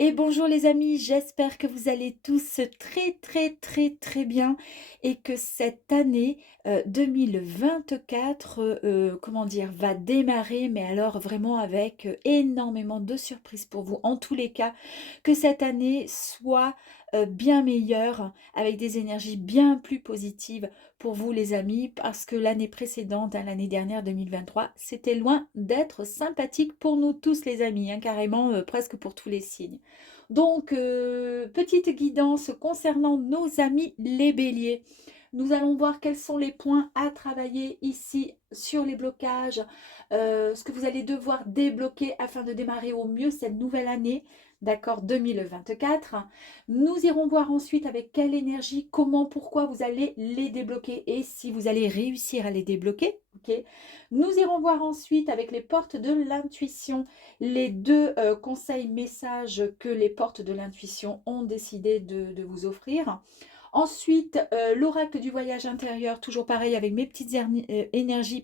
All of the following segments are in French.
Et bonjour les amis, j'espère que vous allez tous très bien et que cette année 2024, comment dire, va démarrer, mais alors vraiment avec énormément de surprises pour vous. En tous les cas, que cette année soit bien meilleure, avec des énergies bien plus positives pour vous les amis, parce que l'année précédente, hein, l'année dernière 2023, c'était loin d'être sympathique pour nous tous les amis, hein, carrément presque pour tous les signes. Donc, petite guidance concernant nos amis les béliers. Nous allons voir quels sont les points à travailler ici sur les blocages, ce que vous allez devoir débloquer afin de démarrer au mieux cette nouvelle année, d'accord, 2024. Nous irons voir ensuite avec quelle énergie, comment, pourquoi vous allez les débloquer et si vous allez réussir à les débloquer. Ok. Nous irons voir ensuite avec les portes de l'intuition les deux conseils, messages que les portes de l'intuition ont décidé de vous offrir. Ensuite, l'oracle du voyage intérieur, toujours pareil avec mes petites énergies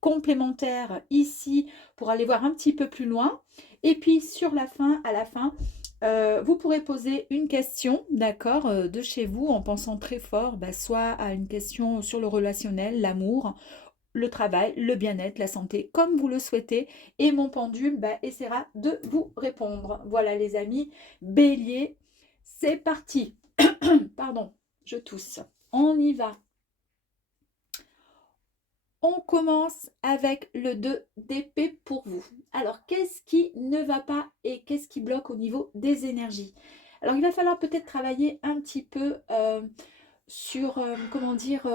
complémentaires ici pour aller voir un petit peu plus loin. Et puis sur la fin, à la fin, vous pourrez poser une question, d'accord, de chez vous en pensant très fort, bah, soit à une question sur le relationnel, l'amour, le travail, le bien-être, la santé, comme vous le souhaitez. Et mon pendule bah, essaiera de vous répondre. Voilà les amis, bélier, c'est parti. Pardon, je tousse. On y va. On commence avec le 2 d'épée pour vous. Alors, qu'est-ce qui ne va pas et qu'est-ce qui bloque au niveau des énergies? Alors, il va falloir peut-être travailler un petit peu sur, comment dire,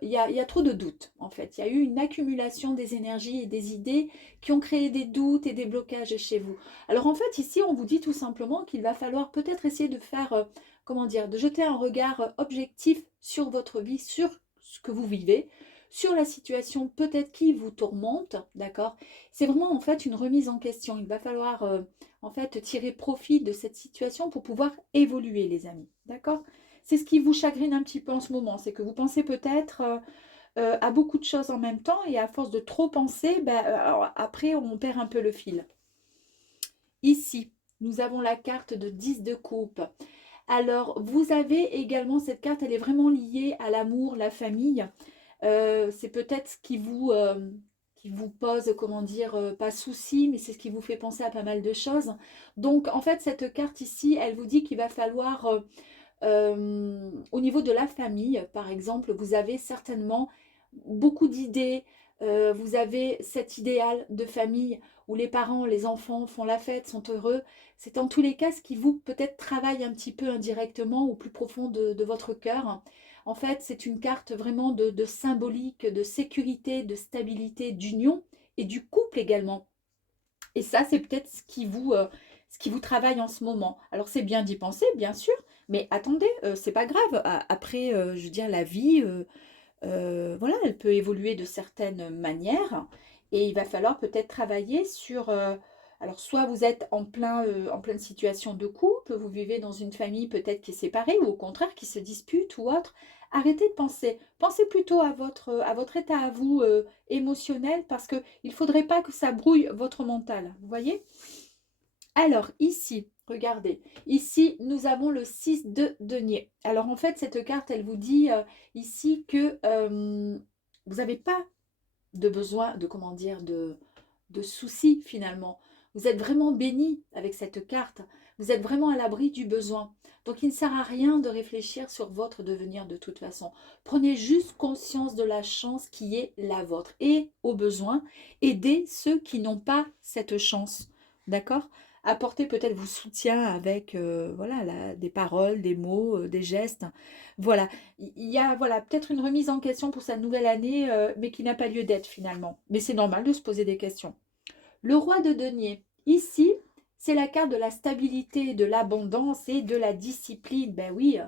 il y a trop de doutes, en fait. Il y a eu une accumulation des énergies et des idées qui ont créé des doutes et des blocages chez vous. Alors, en fait, ici, on vous dit tout simplement qu'il va falloir peut-être essayer de faire, comment dire, de jeter un regard objectif sur votre vie, sur ce que vous vivez, sur la situation peut-être qui vous tourmente, d'accord? C'est vraiment, en fait, une remise en question. Il va falloir, en fait, tirer profit de cette situation pour pouvoir évoluer, les amis, d'accord? C'est ce qui vous chagrine un petit peu en ce moment, c'est que vous pensez peut-être à beaucoup de choses en même temps et à force de trop penser, ben, alors après on perd un peu le fil. Ici, nous avons la carte de 10 de coupe. Alors, vous avez également cette carte, elle est vraiment liée à l'amour, la famille. C'est peut-être ce qui vous pose, comment dire, pas souci, mais c'est ce qui vous fait penser à pas mal de choses. Donc, en fait, cette carte ici, elle vous dit qu'il va falloir au niveau de la famille, par exemple, vous avez certainement beaucoup d'idées. Vous avez cet idéal de famille où les parents, les enfants font la fête, sont heureux. C'est en tous les cas ce qui vous peut-être travaille un petit peu indirectement au plus profond de votre cœur. En fait, c'est une carte vraiment de symbolique, de sécurité, de stabilité, d'union et du couple également. Et ça, c'est peut-être ce qui vous travaille en ce moment. Alors, c'est bien d'y penser, bien sûr, mais attendez, c'est pas grave. Après, je veux dire, la vie, voilà, elle peut évoluer de certaines manières et il va falloir peut-être travailler sur. Alors, soit vous êtes en pleine situation de couple, vous vivez dans une famille peut-être qui est séparée ou au contraire qui se dispute ou autre. Arrêtez de penser. Pensez plutôt à votre état à vous émotionnel parce qu'il ne faudrait pas que ça brouille votre mental. Vous voyez? Alors, ici, regardez, ici, nous avons le 6 de denier. Alors, en fait, cette carte, elle vous dit ici que vous n'avez pas de besoin de, comment dire, de soucis finalement. Vous êtes vraiment béni avec cette carte. Vous êtes vraiment à l'abri du besoin. Donc, il ne sert à rien de réfléchir sur votre devenir de toute façon. Prenez juste conscience de la chance qui est la vôtre. Et au besoin, aidez ceux qui n'ont pas cette chance. D'accord? Apportez peut-être vos soutiens avec voilà, des paroles, des mots, des gestes. Voilà. Il y a voilà, peut-être une remise en question pour cette nouvelle année, mais qui n'a pas lieu d'être finalement. Mais c'est normal de se poser des questions. Le roi de denier, ici, c'est la carte de la stabilité, de l'abondance et de la discipline. Ben oui,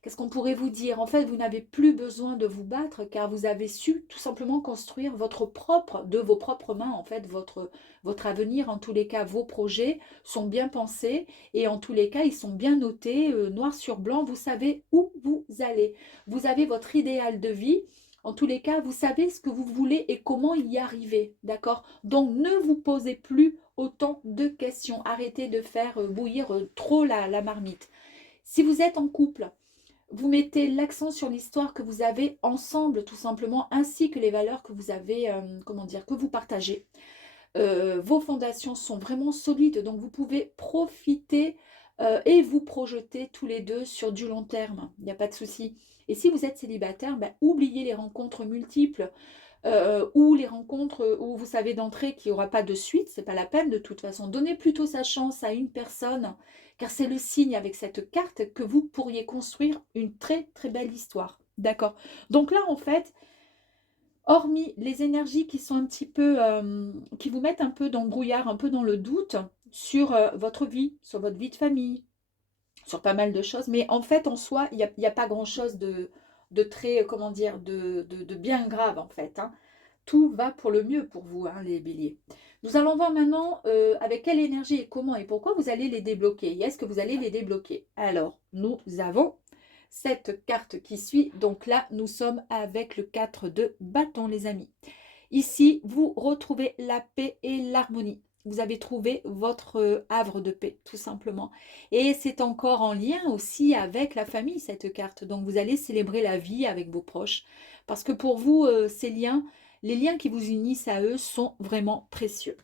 qu'est-ce qu'on pourrait vous dire? En fait, vous n'avez plus besoin de vous battre car vous avez su tout simplement construire votre propre, de vos propres mains, en fait, votre avenir. En tous les cas, vos projets sont bien pensés et en tous les cas, ils sont bien notés, noir sur blanc. Vous savez où vous allez. Vous avez votre idéal de vie. En tous les cas, vous savez ce que vous voulez et comment y arriver, d'accord? Donc, ne vous posez plus autant de questions. Arrêtez de faire bouillir trop la marmite. Si vous êtes en couple, vous mettez l'accent sur l'histoire que vous avez ensemble, tout simplement, ainsi que les valeurs que vous avez, comment dire, que vous partagez. Vos fondations sont vraiment solides, donc vous pouvez profiter et vous projeter tous les deux sur du long terme. Il n'y a pas de souci. Et si vous êtes célibataire, ben, oubliez les rencontres multiples ou les rencontres où vous savez d'entrée qu'il n'y aura pas de suite. C'est pas la peine de toute façon. Donnez plutôt sa chance à une personne, car c'est le signe avec cette carte que vous pourriez construire une très très belle histoire. D'accord. Donc là, en fait, hormis les énergies qui sont un petit peu, qui vous mettent un peu dans le brouillard, un peu dans le doute sur votre vie, sur votre vie de famille, sur pas mal de choses, mais en fait, en soi, il y a pas grand-chose de très, comment dire, de bien grave, en fait, hein. Tout va pour le mieux pour vous, hein, les béliers. Nous allons voir maintenant avec quelle énergie et comment et pourquoi vous allez les débloquer. Et est-ce que vous allez les débloquer? Alors, nous avons cette carte qui suit. Donc là, nous sommes avec le 4 de bâton, les amis. Ici, vous retrouvez la paix et l'harmonie. Vous avez trouvé votre havre de paix, tout simplement. Et c'est encore en lien aussi avec la famille, cette carte. Donc, vous allez célébrer la vie avec vos proches. Parce que pour vous, ces liens, les liens qui vous unissent à eux sont vraiment précieux.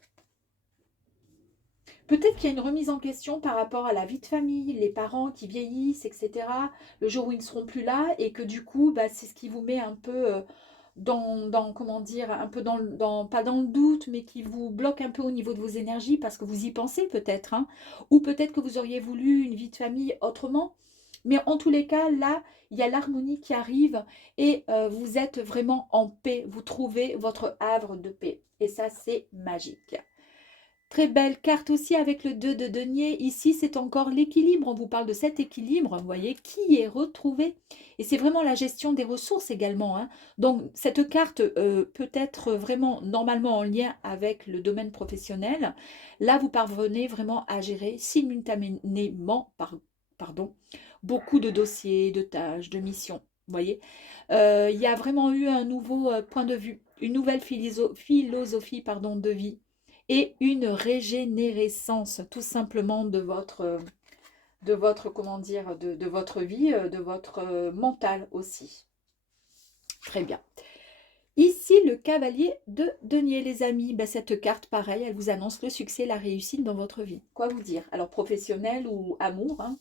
Peut-être qu'il y a une remise en question par rapport à la vie de famille, les parents qui vieillissent, etc. Le jour où ils ne seront plus là et que du coup, bah, c'est ce qui vous met un peu comment dire, un peu pas dans le doute, mais qui vous bloque un peu au niveau de vos énergies parce que vous y pensez peut-être, hein, ou peut-être que vous auriez voulu une vie de famille autrement. Mais en tous les cas, là, il y a l'harmonie qui arrive et vous êtes vraiment en paix. Vous trouvez votre havre de paix. Et ça, c'est magique. Très belle carte aussi avec le 2 de denier. Ici, c'est encore l'équilibre. On vous parle de cet équilibre, vous voyez, qui est retrouvé. Et c'est vraiment la gestion des ressources également, hein. Donc, cette carte peut être vraiment normalement en lien avec le domaine professionnel. Là, vous parvenez vraiment à gérer simultanément, pardon, beaucoup de dossiers, de tâches, de missions. Vous voyez, il y a vraiment eu un nouveau point de vue, une nouvelle philosophie pardon, de vie et une régénérescence tout simplement de votre comment dire, de votre vie, de votre mental aussi. Très bien. Ici, le cavalier de denier, les amis. Ben, cette carte, pareil, elle vous annonce le succès, la réussite dans votre vie. Quoi vous dire? Alors, professionnel ou amour, hein.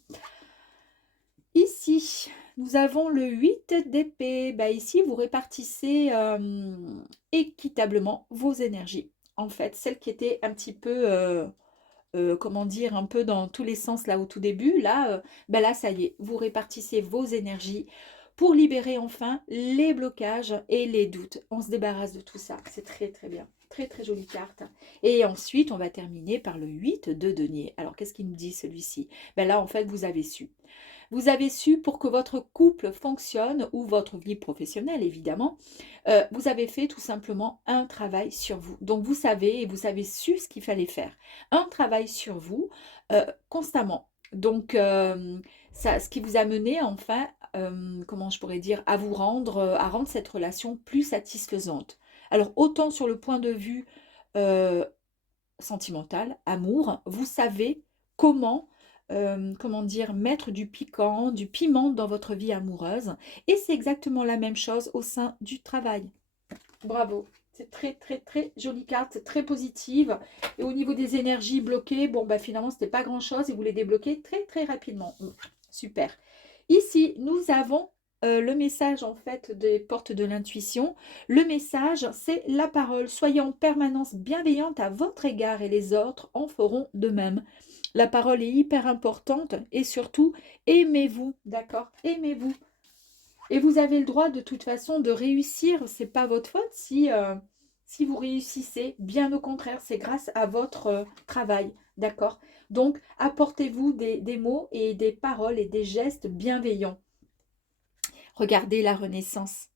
Ici, nous avons le 8 d'épée. Ben, ici, vous répartissez équitablement vos énergies. En fait, celle qui était un petit peu, comment dire, un peu dans tous les sens là au tout début, là, ben là, ça y est, vous répartissez vos énergies pour libérer enfin les blocages et les doutes. On se débarrasse de tout ça. C'est très, très bien. Très, très jolie carte. Et ensuite, on va terminer par le 8 de denier. Alors, qu'est-ce qu'il nous dit celui-ci? Ben là, en fait, vous avez su. Vous avez su pour que votre couple fonctionne ou votre vie professionnelle, évidemment, vous avez fait tout simplement un travail sur vous. Donc, vous savez et vous avez su ce qu'il fallait faire. Un travail sur vous constamment. Donc, ça, ce qui vous a mené, enfin, comment je pourrais dire, à à rendre cette relation plus satisfaisante. Alors, autant sur le point de vue euh, sentimental, amour, vous savez comment dire, mettre du piquant, du piment dans votre vie amoureuse. Et c'est exactement la même chose au sein du travail. Bravo. C'est très, très, très jolie carte. C'est très positive. Et au niveau des énergies bloquées, bon, bah, finalement, ce n'était pas grand-chose. Et vous les débloquez très, très rapidement. Super. Ici, nous avons le message, en fait, des portes de l'intuition. Le message, c'est la parole. Soyez en permanence bienveillante à votre égard et les autres en feront de même. La parole est hyper importante et surtout, aimez-vous, d'accord? Aimez-vous. Et vous avez le droit de toute façon de réussir. C'est pas votre faute si vous réussissez. Bien au contraire, c'est grâce à votre travail, d'accord? Donc, apportez-vous des mots et des paroles et des gestes bienveillants. Regardez la Renaissance.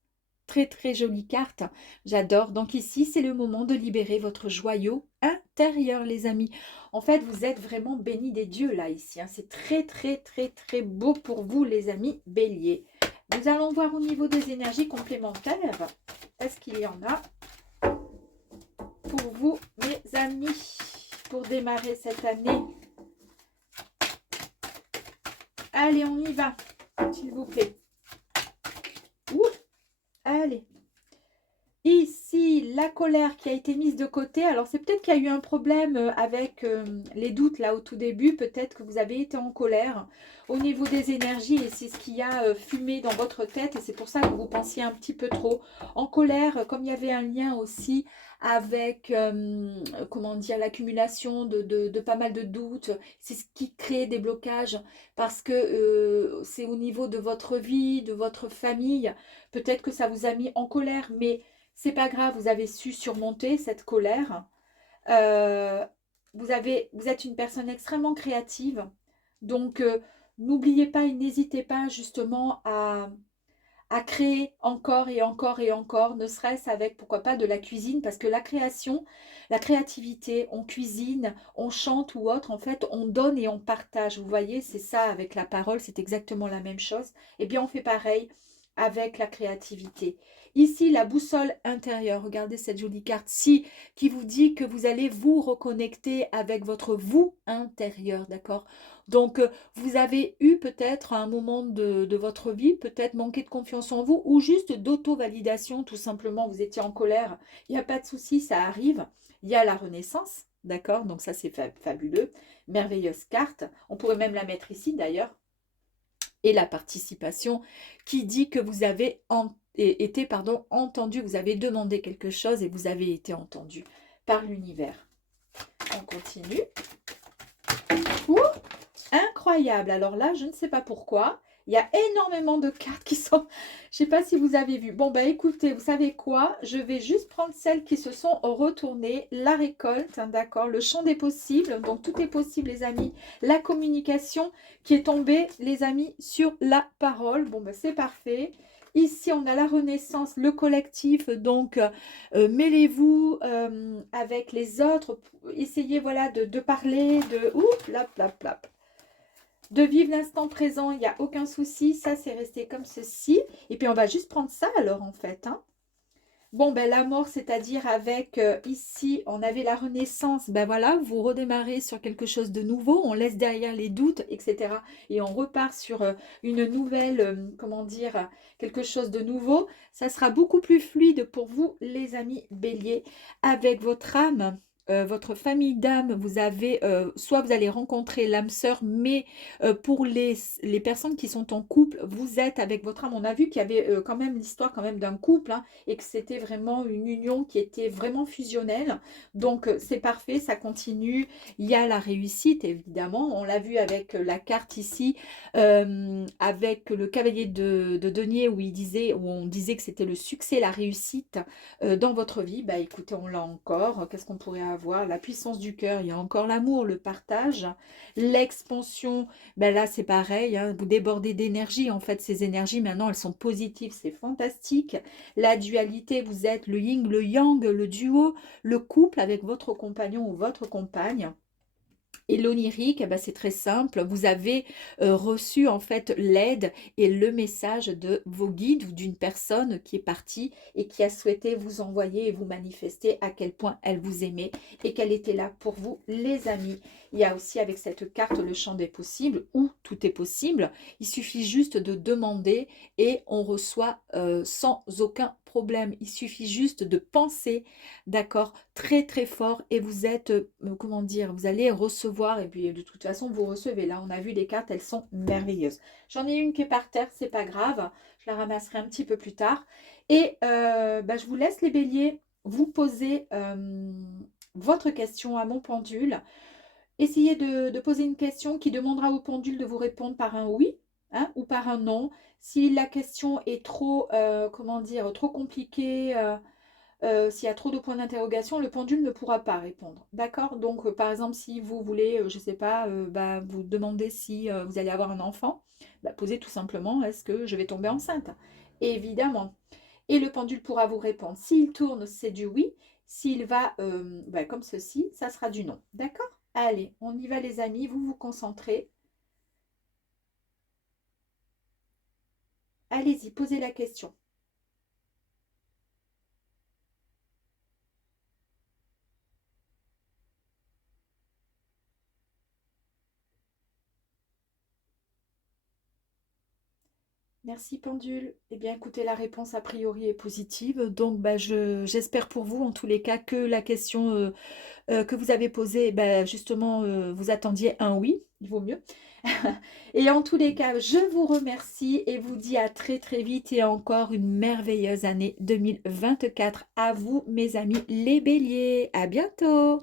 Très très jolie carte, j'adore. Donc ici, c'est le moment de libérer votre joyau intérieur, les amis. En fait, vous êtes vraiment bénis des dieux là, ici, hein. C'est très très très très beau pour vous, les amis béliers. Nous allons voir au niveau des énergies complémentaires. Est-ce qu'il y en a pour vous, mes amis, pour démarrer cette année? Allez, on y va, s'il vous plaît. Ouh, allez. Ici, la colère qui a été mise de côté. Alors, c'est peut-être qu'il y a eu un problème avec les doutes là au tout début. Peut-être que vous avez été en colère au niveau des énergies et c'est ce qui a fumé dans votre tête. Et c'est pour ça que vous pensiez un petit peu trop en colère. Comme il y avait un lien aussi avec, comment dire, l'accumulation de pas mal de doutes. C'est ce qui crée des blocages parce que c'est au niveau de votre vie, de votre famille. Peut-être que ça vous a mis en colère, mais c'est pas grave, vous avez su surmonter cette colère. Euh, vous êtes une personne extrêmement créative. Donc, n'oubliez pas et n'hésitez pas justement à créer encore et encore et encore, ne serait-ce avec, pourquoi pas, de la cuisine, parce que la création, la créativité, on cuisine, on chante ou autre, en fait, on donne et on partage. Vous voyez, c'est ça avec la parole, c'est exactement la même chose. Eh bien, on fait pareil avec la créativité. Ici, la boussole intérieure, regardez cette jolie carte-ci qui vous dit que vous allez vous reconnecter avec votre vous intérieur, d'accord? Donc, vous avez eu peut-être à un moment de votre vie, peut-être manqué de confiance en vous ou juste d'auto-validation, tout simplement, vous étiez en colère. Il n'y a pas de souci, ça arrive. Il y a la renaissance, d'accord? Donc ça, c'est fabuleux. Merveilleuse carte. On pourrait même la mettre ici, d'ailleurs. Et la participation qui dit que vous avez été entendu, vous avez demandé quelque chose et vous avez été entendu par l'univers. On continue. Ouh, incroyable. Alors là, je ne sais pas pourquoi. Il y a énormément de cartes qui sont... Je ne sais pas si vous avez vu. Bon, bah écoutez, vous savez quoi? Je vais juste prendre celles qui se sont retournées. La récolte, hein, d'accord? Le champ des possibles. Donc, tout est possible, les amis. La communication qui est tombée, les amis, sur la parole. Bon, bah c'est parfait. Ici, on a la renaissance, le collectif. Donc, mêlez-vous avec les autres. Essayez, voilà, de parler, de... Ouh, plap, plap, plap. De vivre l'instant présent, il n'y a aucun souci. Ça, c'est resté comme ceci. Et puis, on va juste prendre ça alors, en fait. Hein. Bon, ben la mort, c'est-à-dire avec, ici, on avait la renaissance. Ben voilà, vous redémarrez sur quelque chose de nouveau. On laisse derrière les doutes, etc. Et on repart sur une nouvelle, comment dire, quelque chose de nouveau. Ça sera beaucoup plus fluide pour vous, les amis béliers, avec votre âme. Votre famille d'âme, vous avez, soit vous allez rencontrer l'âme sœur, mais pour les personnes qui sont en couple, vous êtes avec votre âme. On a vu qu'il y avait quand même l'histoire quand même d'un couple, hein, et que c'était vraiment une union qui était vraiment fusionnelle. Donc, c'est parfait, ça continue. Il y a la réussite, évidemment. On l'a vu avec la carte ici, avec le cavalier de denier où on disait que c'était le succès, la réussite dans votre vie. Bah, écoutez, on l'a encore. Qu'est-ce qu'on pourrait avoir? La puissance du cœur, il y a encore l'amour, le partage, l'expansion. Ben là, c'est pareil, hein, vous débordez d'énergie. En fait, ces énergies, maintenant, elles sont positives. C'est fantastique. La dualité, vous êtes le yin, le yang, le duo, le couple avec votre compagnon ou votre compagne. Et l'onirique, eh ben, c'est très simple. Vous avez reçu en fait l'aide et le message de vos guides ou d'une personne qui est partie et qui a souhaité vous envoyer et vous manifester à quel point elle vous aimait et qu'elle était là pour vous, les amis. Il y a aussi avec cette carte le champ des possibles où tout est possible. Il suffit juste de demander et on reçoit sans aucun problème. Il suffit juste de penser, d'accord, très très fort et vous êtes, comment dire, vous allez recevoir et puis de toute façon vous recevez. Là, on a vu les cartes, elles sont merveilleuses. J'en ai une qui est par terre, c'est pas grave. Je la ramasserai un petit peu plus tard. Et bah, je vous laisse les béliers, vous poser votre question à mon pendule. Essayez de poser une question qui demandera au pendule de vous répondre par un oui, hein, ou par un non. Si la question est trop, comment dire, trop compliquée, s'il y a trop de points d'interrogation, le pendule ne pourra pas répondre. D'accord? Donc, par exemple, si vous voulez, je ne sais pas, bah, vous demandez si vous allez avoir un enfant, bah, posez tout simplement, est-ce que je vais tomber enceinte? Évidemment. Et le pendule pourra vous répondre. S'il tourne, c'est du oui. S'il va bah, comme ceci, ça sera du non. D'accord? Allez, on y va les amis, vous vous concentrez. allez-y, posez la question. Merci Pendule. Eh bien, écoutez, la réponse a priori est positive. Donc, bah, j'espère pour vous, en tous les cas, que la question que vous avez posée, bah, justement, vous attendiez un oui. Il vaut mieux. Et en tous les cas, je vous remercie et vous dis à très très vite et encore une merveilleuse année 2024 à vous, mes amis les béliers. À bientôt!